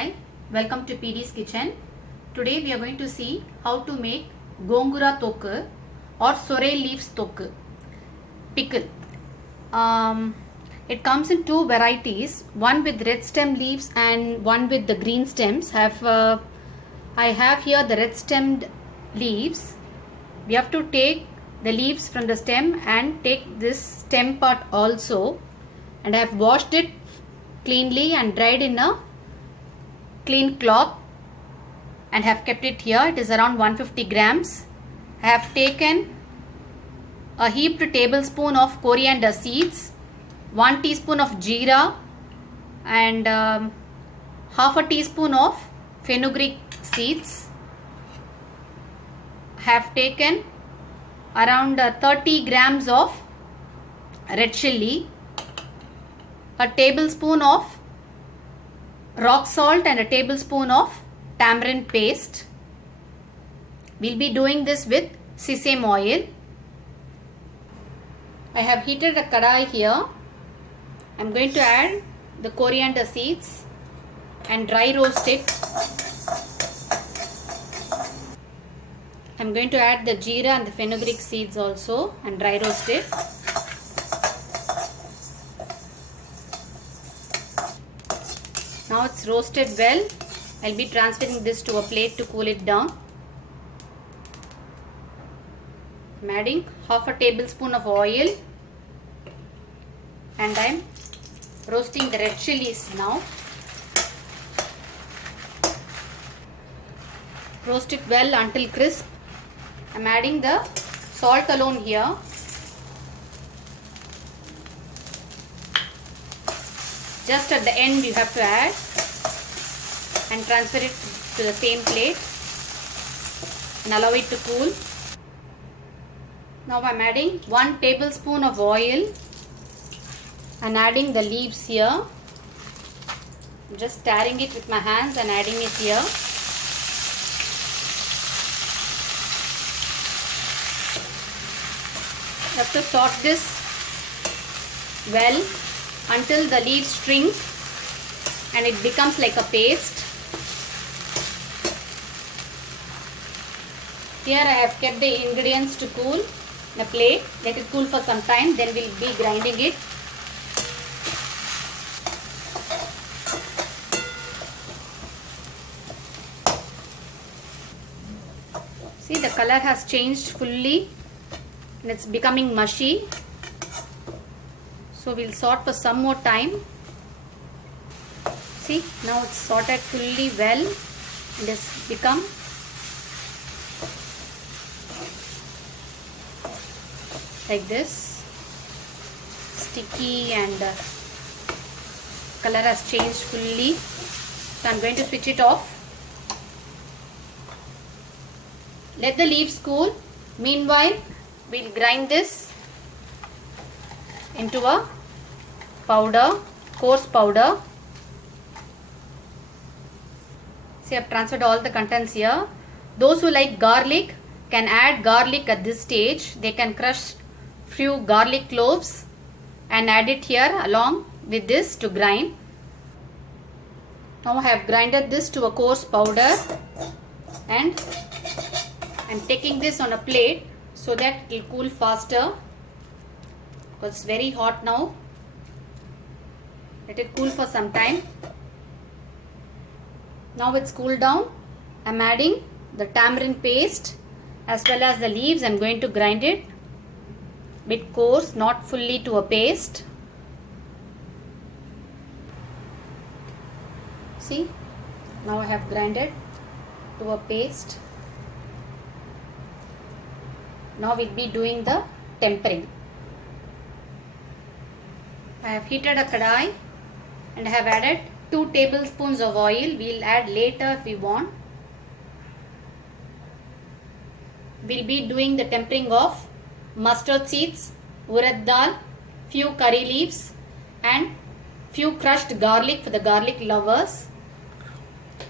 Hi, welcome to PD's Kitchen. Today we are going to see how to make gongura tokku or sorrel leaves tokku pickle. It comes in two varieties, one with red stem leaves and one with the green stems. I have here the red stemmed leaves. We have to take the leaves from the stem and take this stem part also, and I have washed it cleanly and dried in a clean cloth and have kept it here. It is around 150 grams. I have taken a heaped tablespoon of coriander seeds, 1 teaspoon of jeera, and half a teaspoon of fenugreek seeds. I have taken around 30 grams of red chilli, a tablespoon of rock salt and a tablespoon of tamarind paste. We'll be doing this with sesame oil. I have heated a kadai here. I'm going to add the coriander seeds and dry roast it. I'm going to add the jeera and the fenugreek seeds also and dry roast it. Now it's roasted well. I'll be transferring this to a plate to cool it down. I'm adding half a tablespoon of oil and I'm roasting the red chilies now. Roast it well until crisp. I'm adding the salt alone here. Just at the end you have to add and transfer it to the same plate and allow it to cool. Now I'm adding 1 tablespoon of oil and adding the leaves here. I'm just stirring it with my hands and adding it here. You have to sort this well until the leaves shrink and it becomes like a paste. Here I have kept the ingredients to cool in a plate. Let it cool for some time, then we'll be grinding it. See, the color has changed fully and it's becoming mushy. So we'll sort for some more time. See, now it's sorted fully well and it's become like this, sticky, and color has changed fully. So I'm going to switch it off. Let the leaves cool. Meanwhile, we'll grind this into a powder, coarse powder. See, I've transferred all the contents here. Those who like garlic can add garlic at this stage. They can crush few garlic cloves and add it here along with this to grind. Now I have grinded this to a coarse powder and I'm taking this on a plate so that it will cool faster because it's very hot now. Let it cool for some time. Now it's cooled down. I'm adding the tamarind paste as well as the leaves. I'm going to grind it bit coarse, not fully to a paste. See, now I have grinded to a paste. Now we'll be doing the tempering. I have heated a kadai and I have added 2 tablespoons of oil. We'll add later if we want. We'll be doing the tempering of mustard seeds, urad dal, few curry leaves and few crushed garlic for the garlic lovers.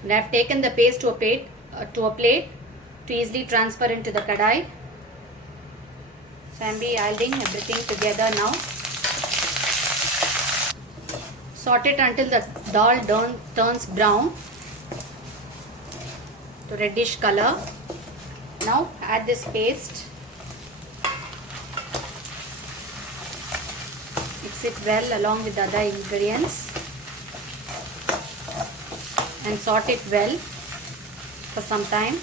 And I have taken the paste to a plate to easily transfer into the kadai. So I am adding everything together now. Sort it until the dal turns brown to reddish color. Now add this paste. Mix it well along with the other ingredients and saute it well for some time.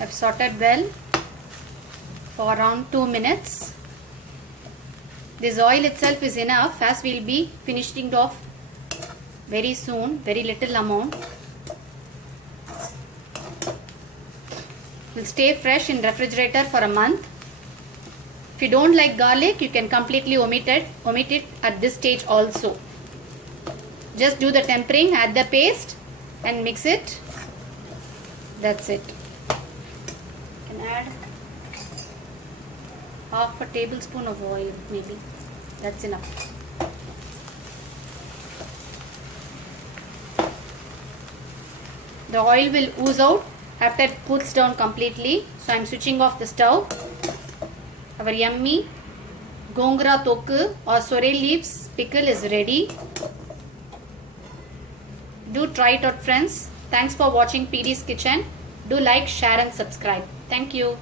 I've sauteed well for around 2 minutes. This oil itself is enough, as we'll be finishing it off very soon, very little amount. Will stay fresh in refrigerator for a month. If you don't like garlic, you can completely omit it at this stage also. Just do the tempering, add the paste and mix it. That's it. You can add half a tablespoon of oil maybe. That's enough. The oil will ooze out after it cools down completely. So I am switching off the stove. Our yummy gongura tokku or sorrel leaves pickle is ready. Do try it out, friends. Thanks for watching PD's Kitchen. Do like, share and subscribe. Thank you.